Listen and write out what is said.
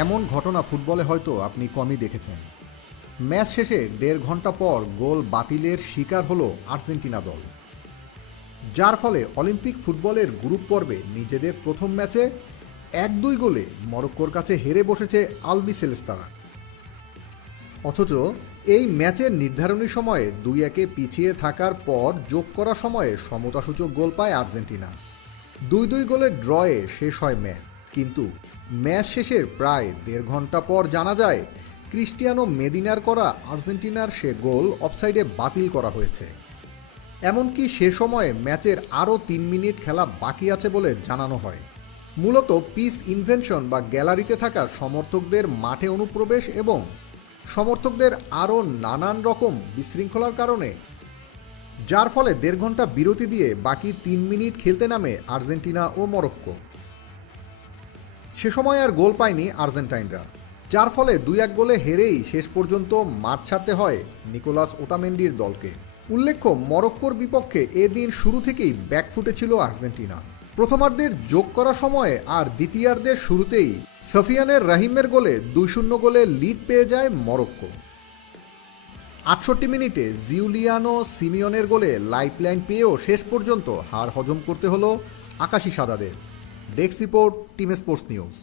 এমন ঘটনা ফুটবলে হয়তো আপনি কমই দেখেছেন। ম্যাচ শেষে 1.5 ঘন্টা পর গোল বাতিলের শিকার হলো আর্জেন্টিনা দল, যার ফলে অলিম্পিক ফুটবলের গ্রুপ পর্বে নিজেদের প্রথম ম্যাচে 1-2 গোলে মরক্কোর কাছে হেরে বসেছে আলবিসেলেস্তারা। অথচ এই ম্যাচের নির্ধারণী সময়ে 2-1 পিছিয়ে থাকার পর যোগ করা সময়ে সমতাসূচক গোল পায় আর্জেন্টিনা। 2-2 গোলের ড্রয়ে শেষ হয় ম্যাচ, কিন্তু ম্যাচ শেষের প্রায় 1.5 ঘন্টা পর জানা যায় ক্রিস্টিয়ানো মেদিনার করা আর্জেন্টিনার সে গোল অফসাইডে বাতিল করা হয়েছে। এমনকি সে সময়ে ম্যাচের আরও 3 মিনিট খেলা বাকি আছে বলে জানানো হয়। মূলত পিস ইনভেনশন বা গ্যালারিতে থাকা সমর্থকদের মাঠে অনুপ্রবেশ এবং সমর্থকদের আরও নানান রকম বিশৃঙ্খলার কারণে, যার ফলে 1.5 ঘন্টা বিরতি দিয়ে বাকি 3 মিনিট খেলতে নামে আর্জেন্টিনা ও মরক্কো। সে সময় আর গোল পায়নি আর্জেন্টাইনরা, যার ফলে 2-1 গোলে হেরেই শেষ পর্যন্ত মাঠ ছাড়তে হয় নিকোলাস ওতামেন্ডির দলকে। উল্লেখ্য, মরক্কোর বিপক্ষে এদিন শুরু থেকেই ব্যাকফুটে ছিল আর্জেন্টিনা। প্রথমার্ধের যোগ করা সময়ে আর দ্বিতীয়ার্ধের শুরুতেই সফিয়ানের রাহিমের গোলে 2-0 গোলে লিড পেয়ে যায় মরক্কো। 68 মিনিটে জিউলিয়ানো সিমিওনের গোলে লাইফলাইন পেয়েও শেষ পর্যন্ত হার হজম করতে হলো আকাশি সাদাদের। Desk report, team sports news.